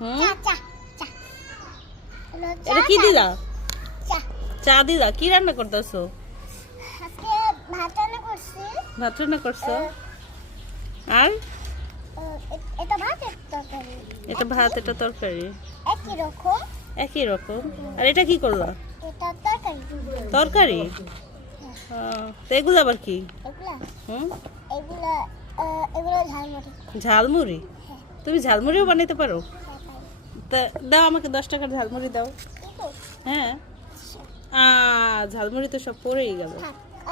হুম, এটা কি দিলা? চা দিলা? কি রান্না করতেছো? ভাত রান্না করছি। ভাত রান্না করছো? আর এটা ভাত তরকারি। এটা ভাত, এটা তরকারি, একই রকম। একই রকম। আর এটা কি করলা? এটা তরকারি। তরকারি। তো এগুলো আবার কি? এগুলা হুম, এগুলা এগুলো ঝালমুড়ি। ঝালমুড়ি। তুমি ঝালমুড়িও বানাইতে পারো? হ্যাঁ, তা দাও আমাকে 10 টাকার ঝালমুড়ি দাও। হ্যাঁ। ঝালমুড়ি তো সব পড়েই গেল।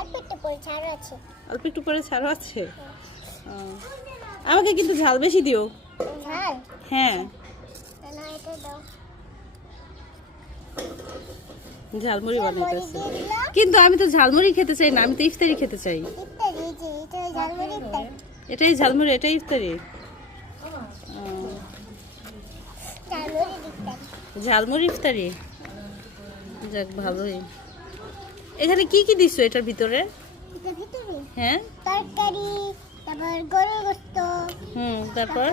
অল্প একটু পরে ছাড় আছে। অল্প একটু পরে ছাড়ও আছে। আমাকে কিন্তু ঝাল বেশি দিও। ঝাল? হ্যাঁ, না, এটা দাও। ঝালমুড়ি বানাইতেছে। দিয়ে দিলাম। কিন্তু আমি তো ঝালমুড়ি খেতে চাই না, আমি তো ইফতারি খেতে চাই। ইফতারি, এই যে এটা ঝালমুড়ি ইফতারি। এটাই ঝালমুড়ি, এটাই ইফতারি। ঝালমুড়ি ইফতারি। ঝালমুড়ি ইফতারি। যাক, ভালোই। এখানে কি কি দিছো এটার ভিতরে? এটার ভিতরে হ্যাঁ। তরকারি, তারপর গরুর গোশত, তারপর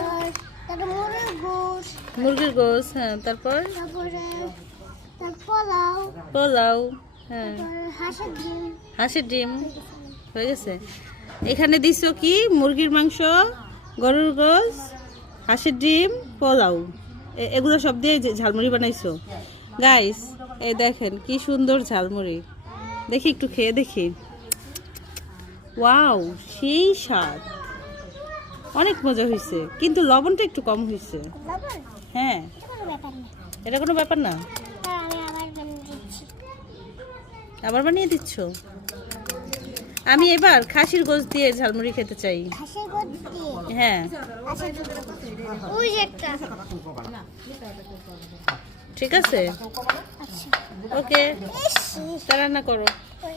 তারপর মুরগির গোশ, মুরগির গোশ। হ্যাঁ, তারপর তার পোলাও, পোলাও। হ্যাঁ, তারপর হাঁসের ডিম। হাঁসের ডিম হয়ে গেছে। এখানে দিছো কি? মুরগির মাংস, গরুর গোশ, হাঁসের ডিম, পোলাও। এগুলো সব দিয়ে ঝালমুড়ি বানাইছো। গাইস, এই দেখেন কি সুন্দর ঝালমুড়ি। দেখি, একটু খেয়ে দেখি। ওয়াও, সেই স্বাদ। অনেক মজা হয়েছে, কিন্তু লবণটা একটু কম হয়েছে। লবণ? হ্যাঁ। এটা কোনো ব্যাপার না। এটা কোনো ব্যাপার না। হ্যাঁ, আমি আবার বানিয়ে দিচ্ছি। আবার বানিয়ে দিচ্ছ? আমি এবার খাসির গোশ দিয়ে ঝালমুড়ি খেতে চাই। হাঁসের গোশ দিয়ে? হ্যাঁ। আচ্ছা, ওই যে একটা। ঠিক আছে, আচ্ছা। ওকে। ইস, তা রান্না করো। ওই